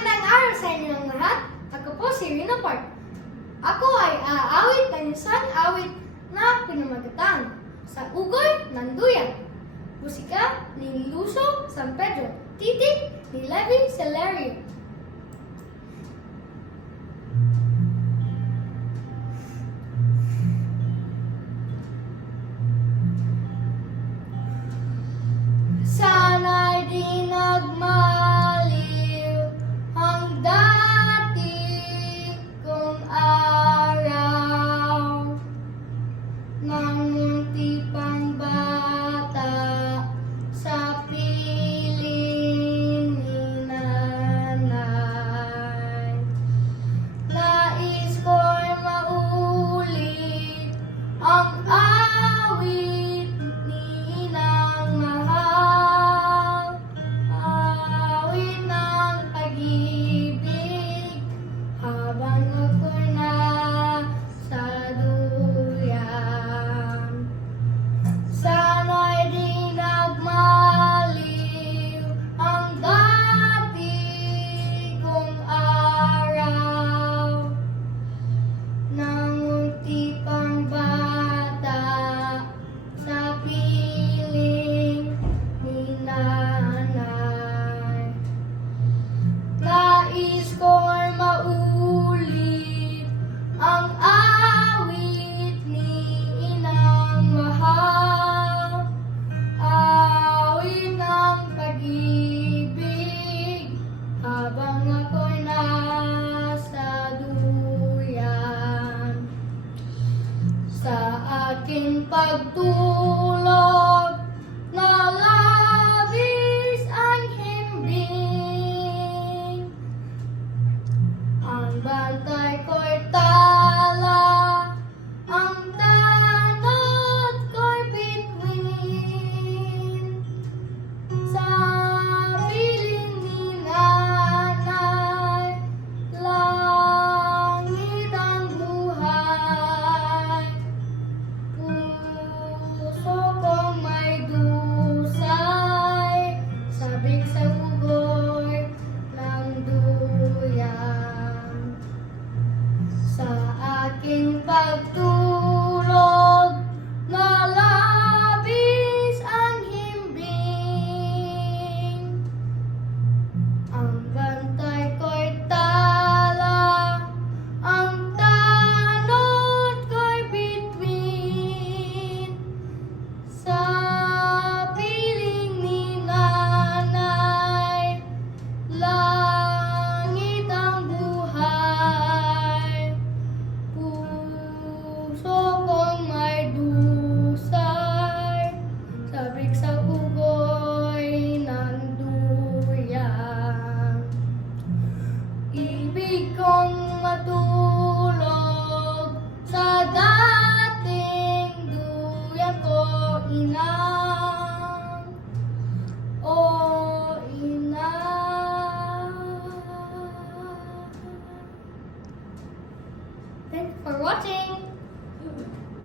Magandang araw sa inyong lahat. Ako po si Rina Park. Ako ay aawit ng isang awit na pinamagatang sa ugoy ng duyan. Musika ni Lucio San Pedro, titik ni Levi Celerio. Sana'y di nagmaliw ang dati kong araw ng munti pang bata sa piling ni nanay. Nais ko'y maulit ang awit ni inang mahal, awit ng pag-ibig habang ako'y nasa duyan. Sana'y di nagmaliw ang dati kong araw ng munti pang bata sa piling ni nanay. Nais ko'y maulit ang awit ni inang mahal, awit ng pag-ibig habang ako'y nasa duyan. Sa aking pagtulog na labis ang himbing, ang bantay ko'y tala, ang tanod ko'y bituin. Sa piling ni nanay, langit ang buhay. Puso kong may dusay, sabik sa ugoy ng duyan. Sa aking pagtulog na labis ang himbing, ang bantay ko'y tala, ang tanod ko'y bituin. Sa piling ni nanay, langit ang buhay. Puso kong may dusay, sabik sa ugoy ng duyan. Ibig kong matutunan